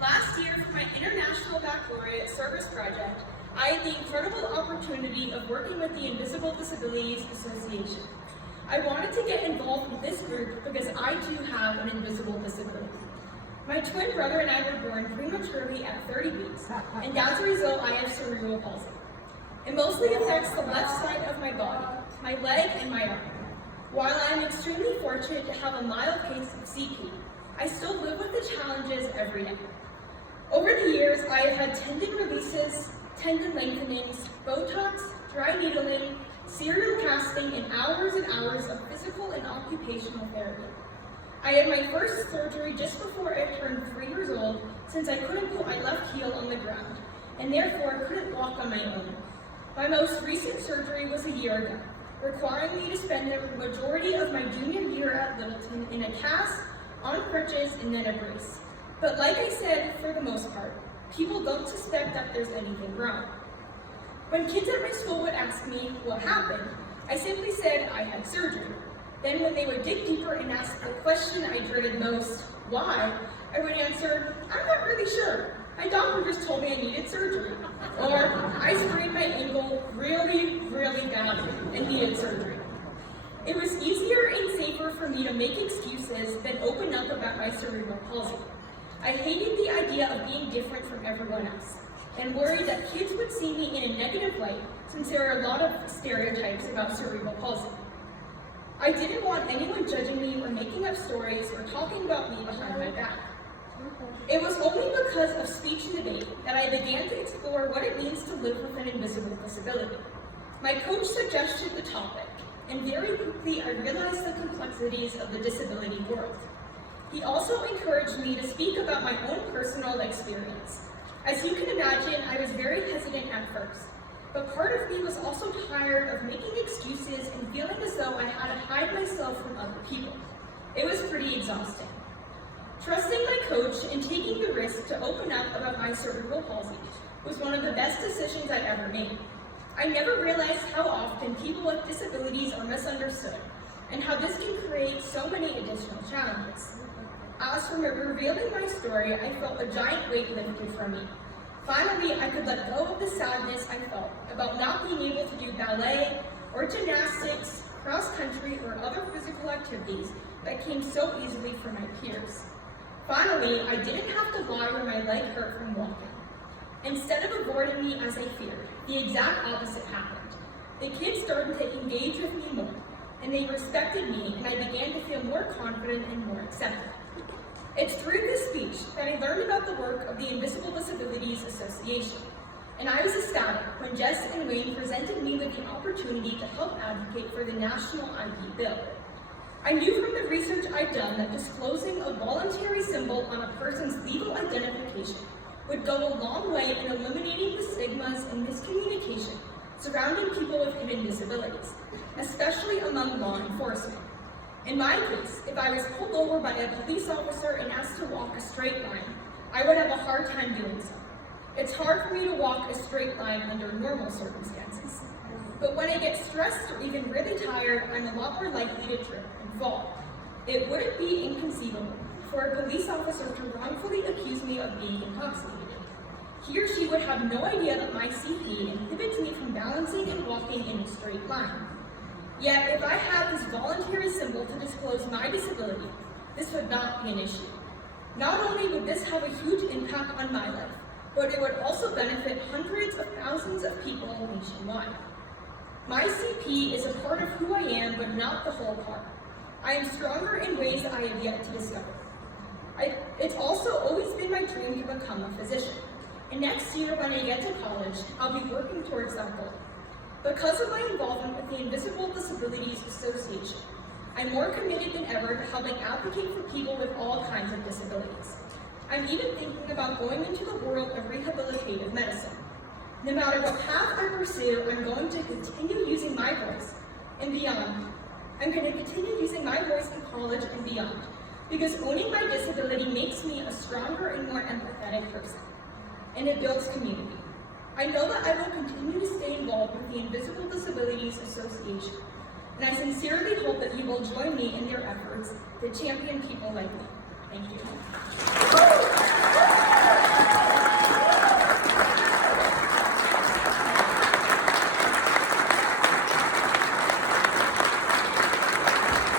Last year, for my International Baccalaureate Service Project, I had the incredible opportunity of working with the Invisible Disabilities Association. I wanted to get involved with this group because I too have an invisible disability. My twin brother and I were born prematurely at 30 weeks, and as a result, I have cerebral palsy. It mostly affects the left side of my body, my leg and my arm. While I am extremely fortunate to have a mild case of CP, I still live with the challenges every day. Over the years, I have had tendon releases, tendon lengthenings, Botox, dry needling, serial casting, and hours of physical and occupational therapy. I had my first surgery just before I turned 3 years old, since I couldn't put my left heel on the ground, and therefore couldn't walk on my own. My most recent surgery was a year ago, requiring me to spend the majority of my junior year at Littleton in a cast, on crutches, and then a brace. But like I said, for the most part, people don't suspect that there's anything wrong. When kids at my school would ask me what happened, I simply said I had surgery. Then when they would dig deeper and ask the question I dreaded most, why, I would answer, I'm not really sure. My doctor just told me I needed surgery. Or, I sprained my ankle really badly and needed surgery. It was easier and safer for me to make excuses than open up about my cerebral palsy. I hated the idea of being different from everyone else, and worried that kids would see me in a negative light since there are a lot of stereotypes about cerebral palsy. I didn't want anyone judging me or making up stories or talking about me behind my back. It was only because of speech and debate that I began to explore what it means to live with an invisible disability. My coach suggested the topic, and very quickly I realized the complexities of the disability world. He also encouraged me to speak about my own personal experience. As you can imagine, I was very hesitant at first, but part of me was also tired of making excuses and feeling as though I had to hide myself from other people. It was pretty exhausting. Trusting my coach and taking the risk to open up about my cerebral palsy was one of the best decisions I ever made. I never realized how often people with disabilities are misunderstood and how this can create so many additional challenges. As for revealing my story, I felt a giant weight lifted from me. Finally, I could let go of the sadness I felt about not being able to do ballet or gymnastics, cross-country, or other physical activities that came so easily for my peers. Finally, I didn't have to lie where my leg hurt from walking. Instead of avoiding me as I feared, the exact opposite happened. The kids started to engage with me more, and they respected me, and I began to feel more confident and more accepted. It's through this speech that I learned about the work of the Invisible Disabilities Association, and I was ecstatic when Jess and Wayne presented me with the opportunity to help advocate for the National ID Bill. I knew from the research I'd done that disclosing a voluntary symbol on a person's legal identification would go a long way in eliminating the stigmas and miscommunication surrounding people with hidden disabilities, especially among law enforcement. In my case, if I was pulled over by a police officer and asked to walk a straight line, I would have a hard time doing so. It's hard for me to walk a straight line under normal circumstances. But when I get stressed or even really tired, I'm a lot more likely to trip and fall. It wouldn't be inconceivable for a police officer to wrongfully accuse me of being intoxicated. He or she would have no idea that my CP inhibits me from balancing and walking in a straight line. Yet, if I had this voluntary symbol to disclose my disability, this would not be an issue. Not only would this have a huge impact on my life, but it would also benefit hundreds of thousands of people nationwide. My CP is a part of who I am, but not the whole part. I am stronger in ways I have yet to discover. It's also always been my dream to become a physician, and next year when I get to college, I'll be working towards that goal. Because of my involvement with the Invisible Disabilities Association, I'm more committed than ever to helping advocate for people with all kinds of disabilities. I'm even thinking about going into the world of rehabilitative medicine. No matter what path I pursue, I'm going to continue using my voice and beyond. I'm going to continue using my voice in college and beyond, because owning my disability makes me a stronger and more empathetic person, and it builds community. I know that I will continue to stay involved with the Invisible Disabilities Association, and I sincerely hope that you will join me in their efforts to champion people like me. Thank you.